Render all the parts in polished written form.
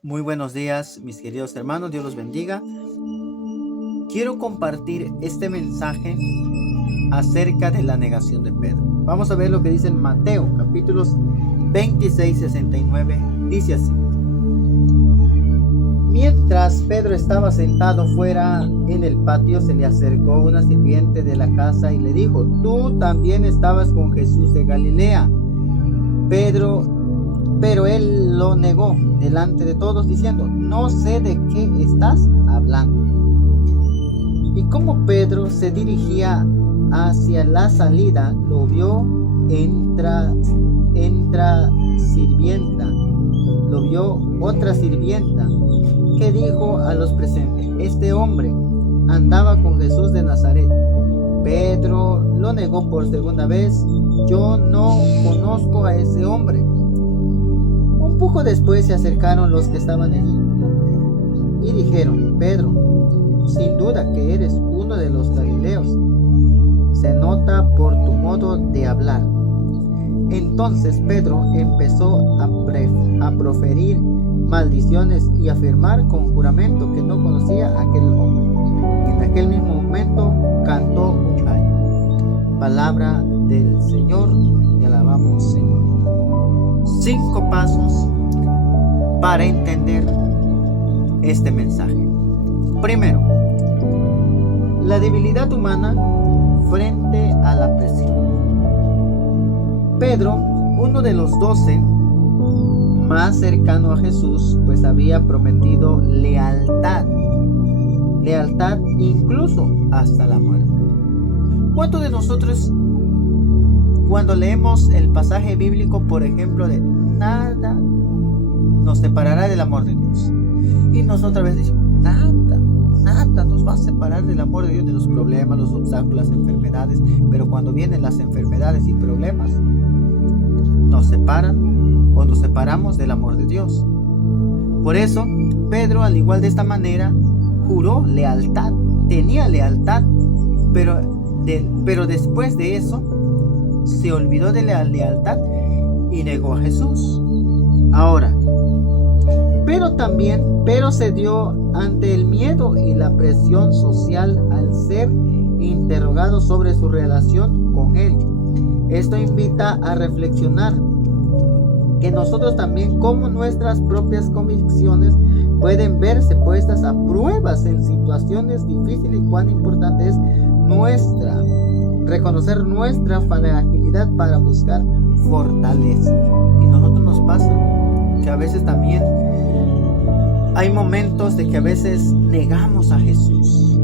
Muy buenos días, mis queridos hermanos, Dios los bendiga. Quiero compartir este mensaje acerca de la negación de Pedro. Vamos a ver lo que dice en Mateo, capítulos 26, 69. Dice así: Mientras Pedro estaba sentado fuera en el patio, se le acercó una sirviente de la casa y le dijo: Tú también estabas con Jesús de Galilea. Pero él lo negó delante de todos, diciendo: No sé de qué estás hablando. Y como Pedro se dirigía hacia la salida, lo vio otra sirvienta, que dijo a los presentes: Este hombre andaba con Jesús de Nazaret. Pedro lo negó por segunda vez: Yo no conozco a ese hombre. Un poco después se acercaron los que estaban allí y dijeron: Pedro, sin duda que eres uno de los galileos. Se nota por tu modo de hablar. Entonces Pedro empezó a proferir maldiciones y afirmar con juramento que no conocía a aquel hombre. En aquel mismo momento cantó un gallo. Palabra del Señor, te alabamos, Señor. 5 pasos para entender este mensaje. Primero, la debilidad humana frente a la presión. Pedro, uno de los 12 más cercano a Jesús, pues había prometido lealtad incluso hasta la muerte. ¿Cuántos de nosotros, cuando leemos el pasaje bíblico, por ejemplo, de nada nos separará del amor de Dios, y nosotros a veces decimos: nada nos va a separar del amor de Dios, de los problemas, los obstáculos, las enfermedades? Pero cuando vienen las enfermedades y problemas, nos separan o nos separamos del amor de Dios. Por eso Pedro, al igual de esta manera, juró lealtad, tenía lealtad, pero después de eso se olvidó de la lealtad y negó a Jesús. Ahora, pero se dio ante el miedo y la presión social al ser interrogado sobre su relación con él. Esto invita a reflexionar que nosotros también, como nuestras propias convicciones, pueden verse puestas a pruebas en situaciones difíciles, y cuán importante es reconocer nuestra fragilidad para buscar fortaleza. Y nosotros nos pasa que a veces también hay momentos de que a veces negamos a Jesús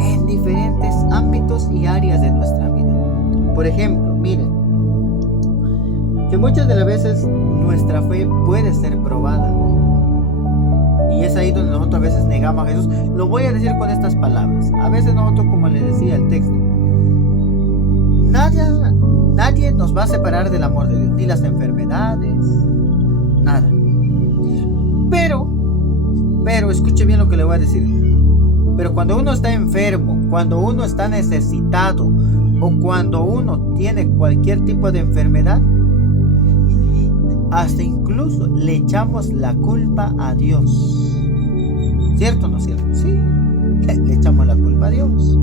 en diferentes ámbitos y áreas de nuestra vida. Por ejemplo, miren, que muchas de las veces nuestra fe puede ser probada, y es ahí donde nosotros a veces negamos a Jesús. Lo voy a decir con estas palabras. A veces nosotros, como les decía el texto, nadie nos va a separar del amor de Dios, ni las enfermedades, nada. Pero escuche bien lo que le voy a decir. Pero cuando uno está enfermo, cuando uno está necesitado, o cuando uno tiene cualquier tipo de enfermedad, hasta incluso le echamos la culpa a Dios. ¿Cierto o no es cierto? Sí, le echamos la culpa a Dios.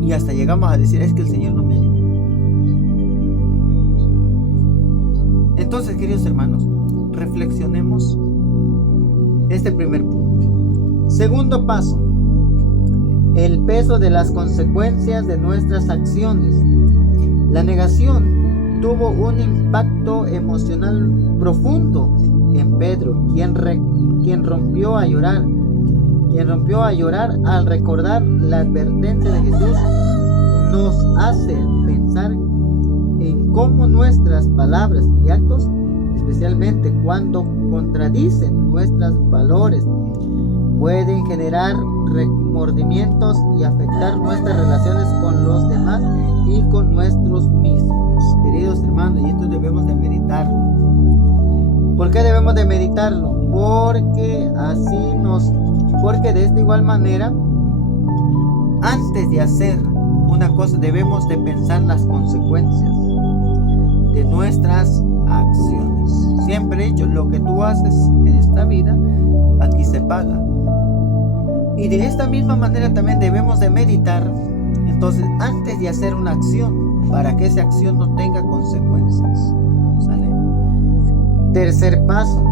Y hasta llegamos a decir: es que el Señor no me ayuda. Entonces, queridos hermanos, reflexionemos este primer punto. Segundo paso: el peso de las consecuencias de nuestras acciones. La negación tuvo un impacto emocional profundo en Pedro, quien rompió a llorar al recordar la advertencia de Jesús. Nos hace pensar en cómo nuestras palabras y actos, especialmente cuando contradicen nuestros valores, pueden generar remordimientos y afectar nuestras relaciones con los demás y con nosotros mismos. Queridos hermanos, y esto debemos de meditarlo. ¿Por qué debemos de meditarlo? Porque de esta igual manera, antes de hacer una cosa, debemos de pensar las consecuencias de nuestras acciones. siempre he dicho, lo que tú haces en esta vida, aquí se paga. Y de esta misma manera también debemos de meditar, entonces, antes de hacer una acción, para que esa acción no tenga consecuencias. ¿Sale? Tercer paso,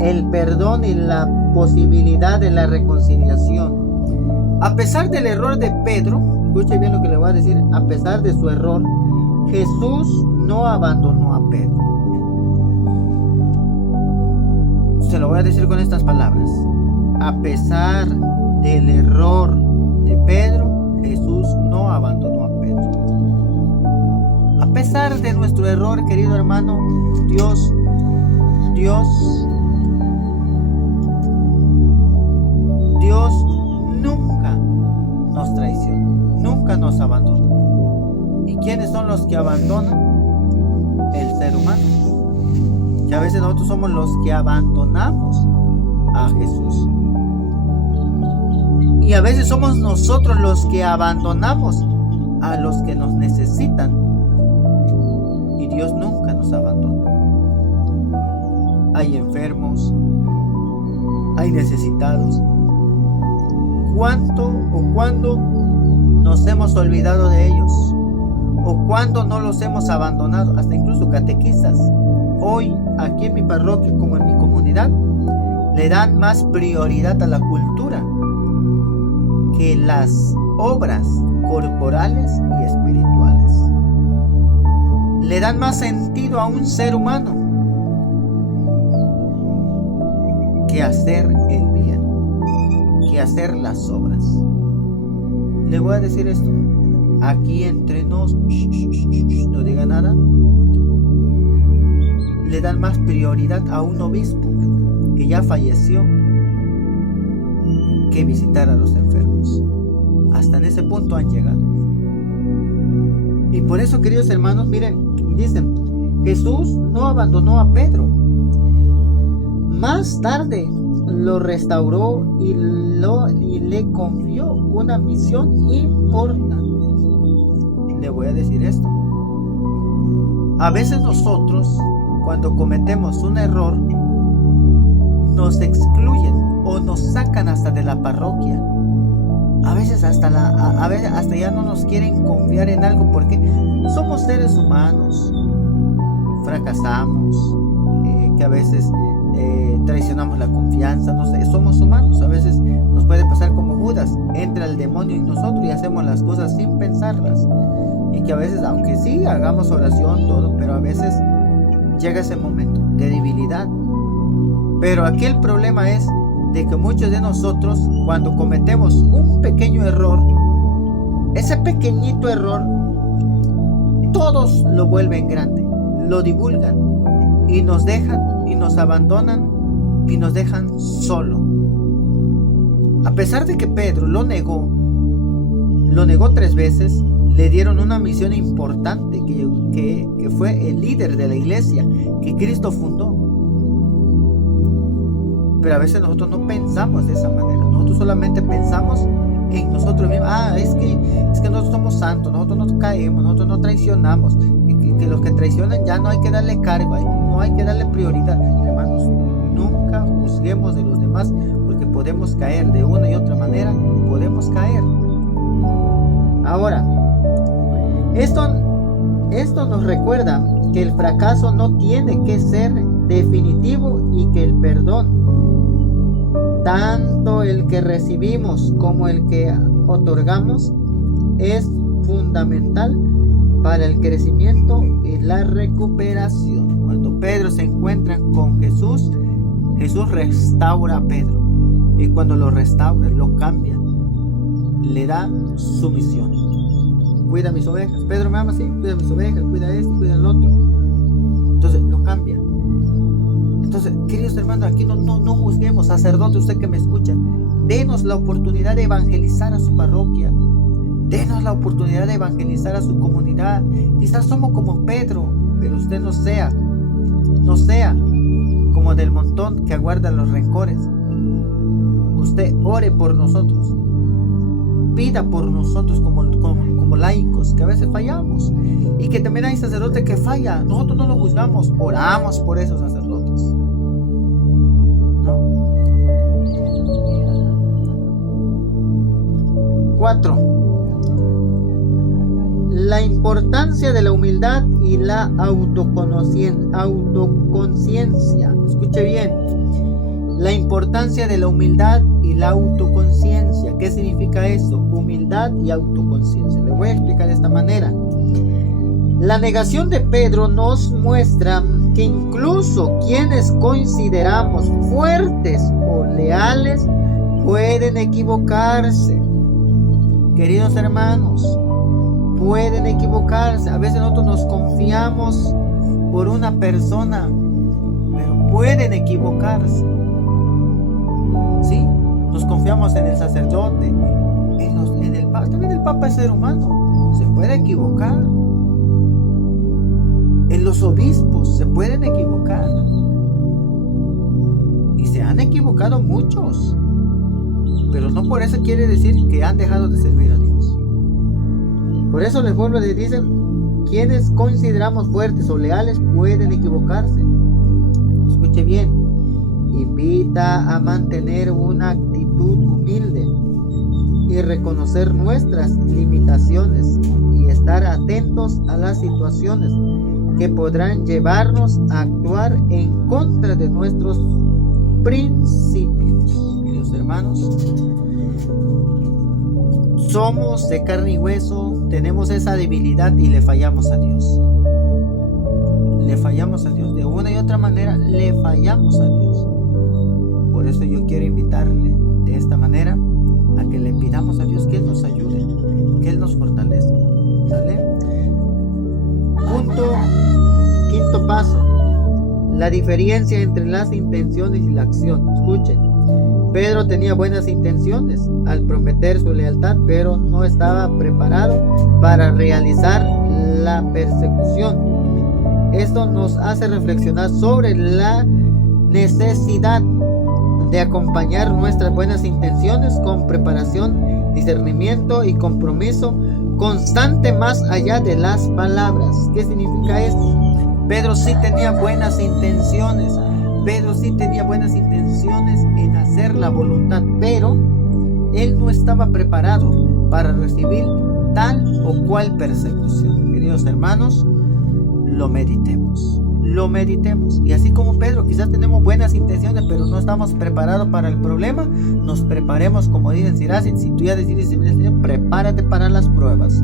el perdón y la posibilidad de la reconciliación. A pesar del error de Pedro, escuche bien lo que le voy a decir, a pesar de su error, Jesús no abandonó a Pedro. Se lo voy a decir con estas palabras. A pesar del error de Pedro, Jesús no abandonó a Pedro. A pesar de nuestro error, querido hermano, Dios nunca nos traiciona, nunca nos abandona. ¿Y quiénes son los que abandonan? El ser humano. Que a veces nosotros somos los que abandonamos a Jesús. Y a veces somos nosotros los que abandonamos a los que nos necesitan. Y Dios nunca nos abandona. Hay enfermos, hay necesitados. ¿Cuánto o cuándo nos hemos olvidado de ellos? ¿O cuándo no los hemos abandonado? Hasta incluso catequistas. Hoy, aquí en mi parroquia como en mi comunidad, le dan más prioridad a la cultura que las obras corporales y espirituales. Le dan más sentido a un ser humano que hacer el bien, que hacer las obras. Le voy a decir esto, aquí entre nos, no diga nada. Le dan más prioridad a un obispo que ya falleció que visitar a los enfermos. Hasta en ese punto han llegado. Y por eso, queridos hermanos, miren, dicen, Jesús no abandonó a Pedro. Más tarde lo restauró y le confió una misión importante. Le voy a decir esto. A veces nosotros, cuando cometemos un error, nos excluyen o nos sacan hasta de la parroquia. A veces hasta ya no nos quieren confiar en algo porque somos seres humanos. Fracasamos, que a veces traicionamos la confianza, no sé, somos humanos. A veces nos puede pasar como Judas, entra el demonio en nosotros y hacemos las cosas sin pensarlas. Y que a veces, aunque sí hagamos oración, todo, pero a veces llega ese momento de debilidad. Pero aquí el problema es de que muchos de nosotros, cuando cometemos un pequeño error, ese pequeñito error, todos lo vuelven grande, lo divulgan y nos dejan y nos abandonan y nos dejan solo. A pesar de que Pedro lo negó 3 veces, le dieron una misión importante que fue el líder de la iglesia que Cristo fundó. Pero a veces nosotros no pensamos de esa manera. Nosotros solamente pensamos en nosotros mismos. Es que nosotros somos santos, nosotros no caemos, nosotros no traicionamos. Que los que traicionan ya no hay que darle cargo, no hay que darle prioridad. Hermanos, nunca juzguemos de los demás porque podemos caer de una y otra manera, podemos caer. Ahora, esto nos recuerda que el fracaso no tiene que ser definitivo y que el perdón, tanto el que recibimos como el que otorgamos, es fundamental para el crecimiento y la recuperación. Cuando Pedro se encuentra con Jesús, Jesús restaura a Pedro. Y cuando lo restaura, lo cambia, le da su misión. Cuida mis ovejas. Pedro me ama, sí, cuida mis ovejas, cuida esto, cuida el otro. Entonces lo cambia. Entonces, queridos hermanos, aquí no juzguemos. Sacerdote, usted que me escucha, denos la oportunidad de evangelizar a su parroquia. Denos la oportunidad de evangelizar a su comunidad. Quizás somos como Pedro, pero usted no sea como del montón que aguarda los rencores. Usted ore por nosotros. Pida por nosotros como como laicos, que a veces fallamos, y que también hay sacerdotes que fallan. Nosotros no los juzgamos, oramos por esos sacerdotes, ¿no? 4. La importancia de la humildad y la autoconciencia. Escuche bien. La importancia de la humildad y la autoconciencia. ¿Qué significa eso? Humildad y autoconciencia. Le voy a explicar de esta manera. La negación de Pedro nos muestra que incluso quienes consideramos fuertes o leales pueden equivocarse. Queridos hermanos, pueden equivocarse. A veces nosotros nos confiamos por una persona, pero pueden equivocarse. ¿Sí? Nos confiamos en el sacerdote, en el Papa. También el Papa es ser humano, se puede equivocar. En los obispos se pueden equivocar. Y se han equivocado muchos. Pero no por eso quiere decir que han dejado de servir a Dios. Por eso les vuelvo a decir, dicen, quienes consideramos fuertes o leales pueden equivocarse. Escuche bien. Invita a mantener una actitud humilde y reconocer nuestras limitaciones y estar atentos a las situaciones que podrán llevarnos a actuar en contra de nuestros principios. Queridos hermanos, somos de carne y hueso, tenemos esa debilidad y le fallamos a Dios. Le fallamos a Dios, de una y otra manera le fallamos a Dios. Por eso yo quiero invitarle de esta manera a que le pidamos a Dios que Él nos ayude, que Él nos fortalezca. ¿Sale? Quinto paso. La diferencia entre las intenciones y la acción. Escuchen. Pedro tenía buenas intenciones al prometer su lealtad, pero no estaba preparado para realizar la persecución. Esto nos hace reflexionar sobre la necesidad de acompañar nuestras buenas intenciones con preparación, discernimiento y compromiso constante más allá de las palabras. ¿Qué significa esto? Pedro sí tenía buenas intenciones. Pedro sí tenía buenas intenciones en hacer la voluntad, pero él no estaba preparado para recibir tal o cual persecución. Queridos hermanos, lo meditemos. Y así como Pedro, quizás tenemos buenas intenciones, pero no estamos preparados para el problema. Nos preparemos, como dicen Siracin. Si tú ya decides, prepárate para las pruebas.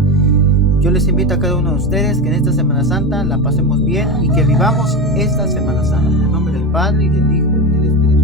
Yo les invito a cada uno de ustedes que en esta Semana Santa la pasemos bien y que vivamos esta Semana Santa. En nombre del Padre, y del Hijo, y del Espíritu.